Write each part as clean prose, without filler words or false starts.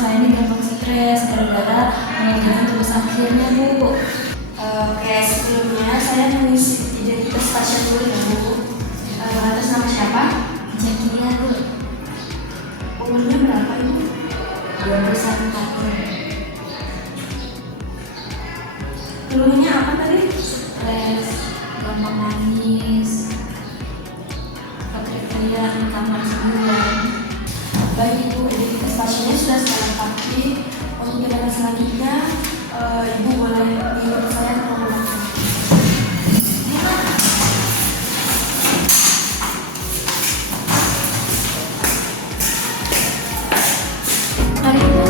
saya ini gampang stres gara-gara mengerjakan tugas akhirnya, Bu. Oke, sebelumnya saya mengisi identitas pasien dulu ya, Bu. Atas nama siapa? Jakia, Bu. Umurnya berapa, Ibu? 21 tahun. Keluhannya apa tadi? Stres, gampang nangis, keteriak-teriak di kamar sendirian. Baik, Ibu, identitas pasiennya sudah saya lengkapi. Untuk tindakan selanjutnya, Ibu boleh ikut saya ke ruang makan. Mari, Bu.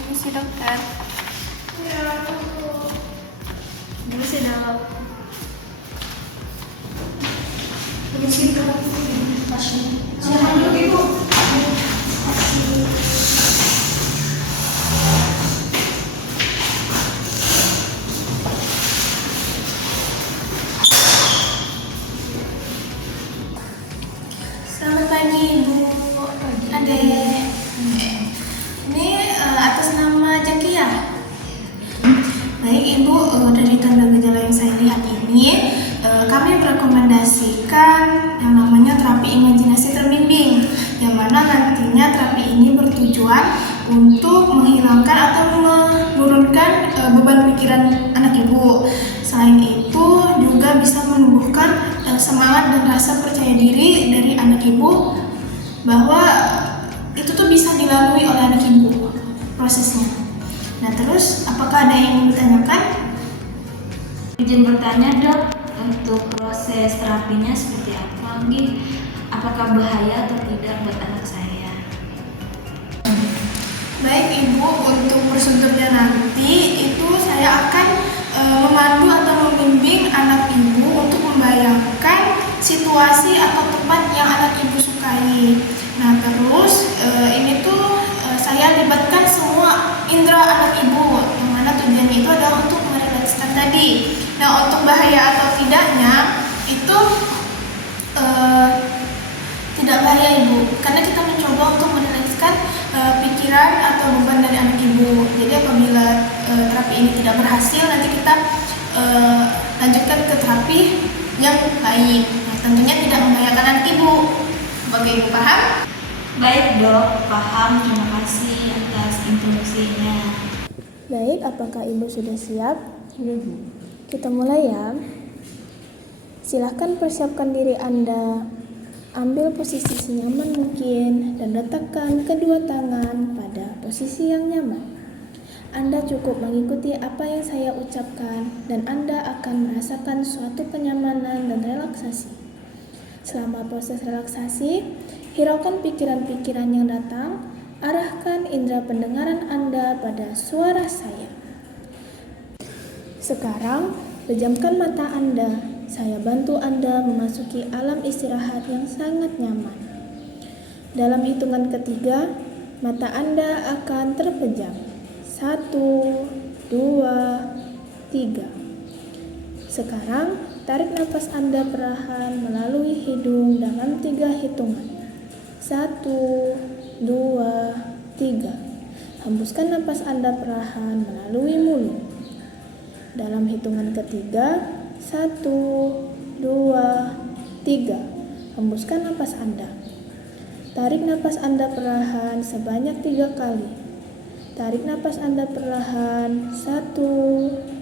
Permisi, dokter. Permisi, Dok. Permisi, dok. Pasien. Silakan duduk, Ibu. Selamat pagi, Ibu. Adek. Ini atas nama Jakia. Baik, Ibu, dari tanda gejala yang saya lihat ini, kami merekomendasikan yang namanya terapi imajinasi terbimbing, yang mana nantinya terapi ini bertujuan untuk menghilangkan atau menurunkan beban pikiran anak Ibu. Selain itu juga bisa menumbuhkan semangat dan rasa percaya diri dari anak Ibu bahwa itu tuh bisa dilalui oleh anak Ibu prosesnya. Nah, terus apakah ada yang ingin ditanyakan? Izin bertanya, Dok, untuk proses terapinya seperti apa? Apakah bahaya atau tidak buat anak saya? Baik, Ibu, untuk prosedurnya nanti itu saya akan memandu atau membimbing anak Ibu untuk membayangkan situasi atau tempat yang anak Ibu sukai. Nah, terus ini tuh saya libatkan semua indera anak Ibu, yang mana tujuannya itu adalah untuk merilekskan tadi. Nah, untuk bahaya atau tidaknya itu tidak bahaya, Ibu, karena kita mencoba untuk merilekskan pikiran atau beban dari anak Ibu. Jadi apabila terapi ini tidak berhasil, nanti kita lanjutkan ke terapi yang lain. Nah, tentunya tidak membahayakan anak Ibu. Apakah Ibu paham? Baik, Dok, paham. Terima kasih atas informasinya. Baik, apakah Ibu sudah siap? Sudah, Bu. Kita mulai ya. Silahkan persiapkan diri Anda. Ambil posisi senyaman mungkin dan letakkan kedua tangan pada posisi yang nyaman. Anda cukup mengikuti apa yang saya ucapkan dan Anda akan merasakan suatu kenyamanan dan relaksasi. Selama proses relaksasi, hiraukan pikiran-pikiran yang datang, arahkan indera pendengaran Anda pada suara saya. Sekarang, pejamkan mata Anda. Saya bantu Anda memasuki alam istirahat yang sangat nyaman. Dalam hitungan ketiga, mata Anda akan terpejam. 1, 2, 3. Sekarang, tarik nafas Anda perlahan melalui hidung dalam 3 hitungan. 1, 2, 3. Hembuskan nafas Anda perlahan melalui mulut. Dalam hitungan ketiga, 1, 2, 3. Hembuskan nafas Anda. Tarik nafas Anda perlahan sebanyak 3 kali. Tarik nafas Anda perlahan 1,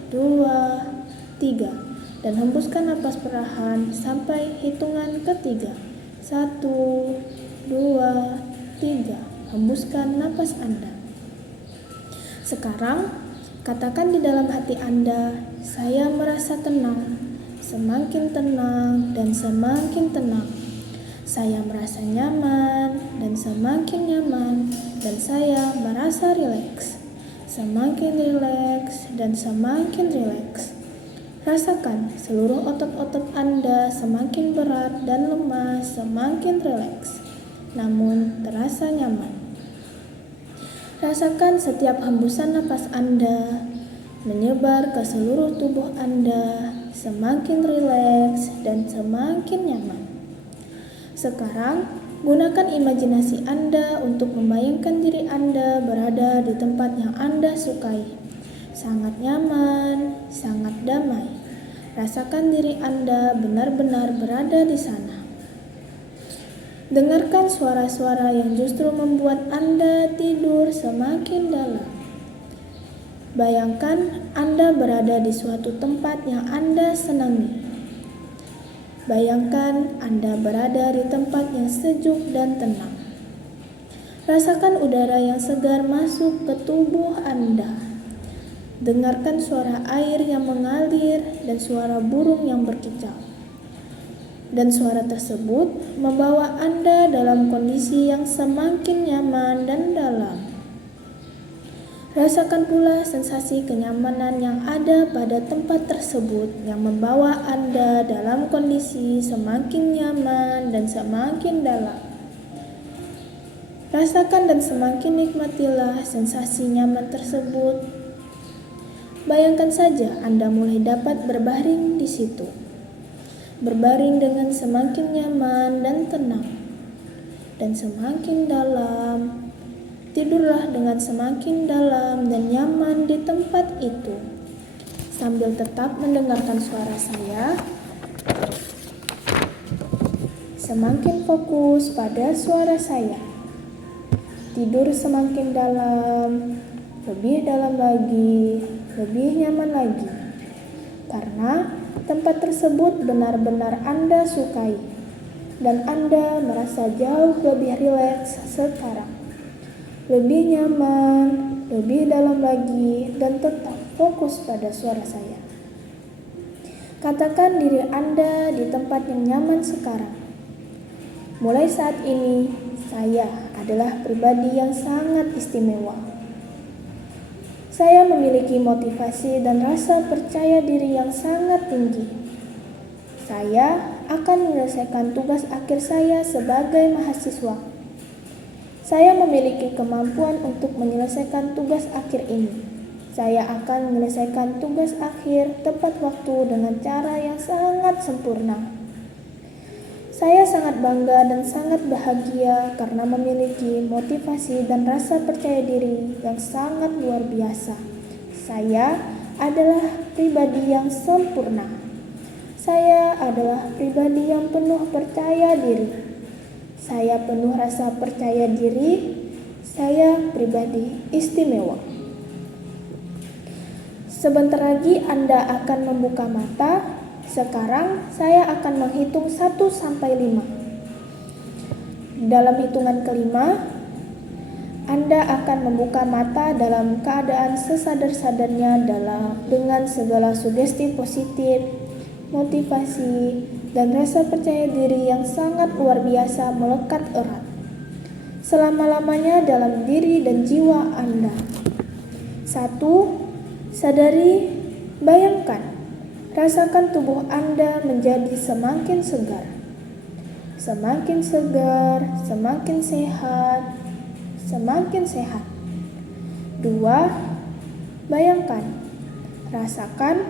2, 3. Dan hembuskan nafas perlahan sampai hitungan ketiga. 1, 2, 3. Hembuskan nafas Anda. Sekarang, katakan di dalam hati Anda, saya merasa tenang, semakin tenang dan semakin tenang. Saya merasa nyaman dan semakin nyaman, dan saya merasa rileks. semakin rileks, dan semakin rileks. Rasakan seluruh otot-otot Anda semakin berat dan lemas, semakin rileks, namun terasa nyaman. Rasakan setiap hembusan napas Anda menyebar ke seluruh tubuh Anda, semakin rileks dan semakin nyaman. Sekarang, gunakan imajinasi Anda untuk membayangkan diri Anda berada di tempat yang Anda sukai. Sangat nyaman, sangat damai. Rasakan diri Anda benar-benar berada di sana. Dengarkan suara-suara yang justru membuat Anda tidur semakin dalam. Bayangkan Anda berada di suatu tempat yang Anda senangi. Bayangkan Anda berada di tempat yang sejuk dan tenang. Rasakan udara yang segar masuk ke tubuh Anda. Dengarkan suara air yang mengalir dan suara burung yang berkicau. Dan suara tersebut membawa Anda dalam kondisi yang semakin nyaman dan dalam. Rasakan pula sensasi kenyamanan yang ada pada tempat tersebut yang membawa Anda dalam kondisi semakin nyaman dan semakin dalam. Rasakan dan semakin nikmatilah sensasi nyaman tersebut. Bayangkan saja Anda mulai dapat berbaring di situ. Berbaring dengan semakin nyaman dan tenang, dan semakin dalam. Tidurlah dengan semakin dalam dan nyaman di tempat itu. Sambil tetap mendengarkan suara saya, semakin fokus pada suara saya. Tidur semakin dalam, lebih dalam lagi, lebih nyaman lagi. Karena tempat tersebut benar-benar Anda sukai dan Anda merasa jauh lebih rileks sekarang. Lebih nyaman, lebih dalam lagi, dan tetap fokus pada suara saya. Katakan diri Anda di tempat yang nyaman sekarang. Mulai saat ini, saya adalah pribadi yang sangat istimewa. Saya memiliki motivasi dan rasa percaya diri yang sangat tinggi. Saya akan menyelesaikan tugas akhir saya sebagai mahasiswa. Saya memiliki kemampuan untuk menyelesaikan tugas akhir ini. Saya akan menyelesaikan tugas akhir tepat waktu dengan cara yang sangat sempurna. Saya sangat bangga dan sangat bahagia karena memiliki motivasi dan rasa percaya diri yang sangat luar biasa. Saya adalah pribadi yang sempurna. Saya adalah pribadi yang penuh percaya diri. Saya penuh rasa percaya diri. Saya pribadi istimewa. Sebentar lagi Anda akan membuka mata. Sekarang saya akan menghitung 1 sampai 5. Dalam hitungan kelima, Anda akan membuka mata dalam keadaan sesadar-sadarnya dengan segala sugesti positif, motivasi, dan rasa percaya diri yang sangat luar biasa melekat erat selama-lamanya dalam diri dan jiwa Anda. 1. Sadari, bayangkan, rasakan tubuh Anda menjadi semakin segar. Semakin segar, semakin sehat, semakin sehat. 2. Bayangkan, rasakan,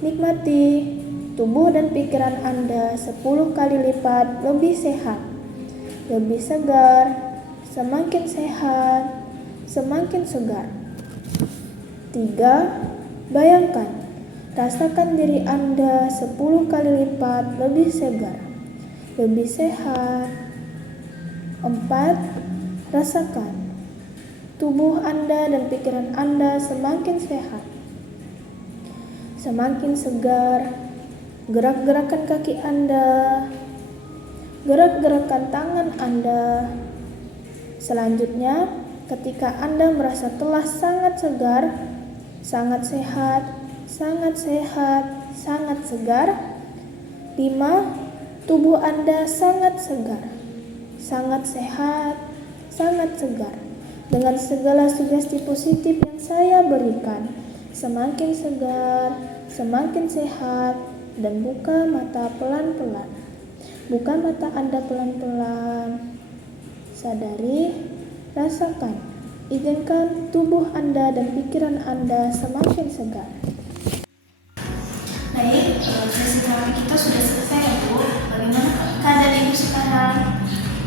nikmati tubuh dan pikiran Anda 10 kali lipat lebih sehat, lebih segar, semakin sehat, semakin segar. 3. Bayangkan, rasakan diri Anda 10 kali lipat lebih segar, lebih sehat. 4. Rasakan, tubuh Anda dan pikiran Anda semakin sehat, semakin segar. Gerak-gerakan kaki Anda, gerak-gerakan tangan Anda. Selanjutnya, ketika Anda merasa telah sangat segar, sangat sehat, sangat sehat, sangat segar. 5. Tubuh Anda sangat segar, sangat sehat, sangat segar. dengan segala sugesti positif yang saya berikan. Semakin segar, semakin sehat, dan buka mata pelan-pelan. Buka mata Anda pelan-pelan. Sadari, rasakan, izinkan tubuh Anda dan pikiran Anda semakin segar. Baik, sesi terapi kita sudah selesai ya Bu. Bagaimana keadaan Ibu sekarang?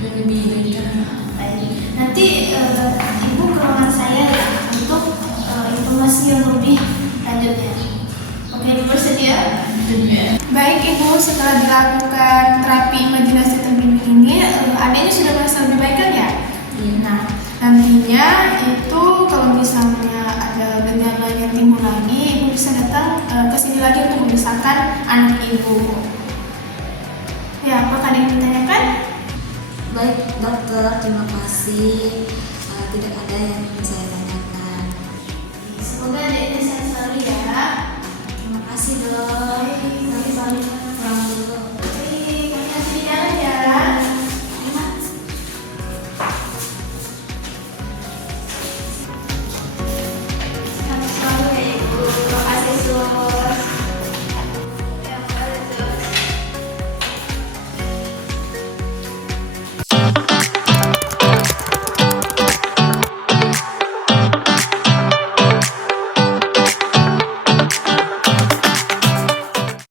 Lebih baik kan? Baik, nanti Ibu ke ruangan saya ya untuk informasi yang lebih lanjutnya. Oke, Ibu bersedia? Baik Ibu, setelah dilakukan terapi imajinasi terbimbing ini, adanya sudah merasa lebih baik kan ya? Iya. Nah, nantinya itu kalau misalnya ada gejala yang timbul lagi, Ibu bisa datang ke sini lagi untuk memisahkan anak Ibu. Ya, apakah ada yang ditanyakan? Baik dokter, terima kasih. Tidak ada yang ingin saya tanyakan. Semoga adiknya sehat selalu ya. Terima kasih dok. Pulang dulu.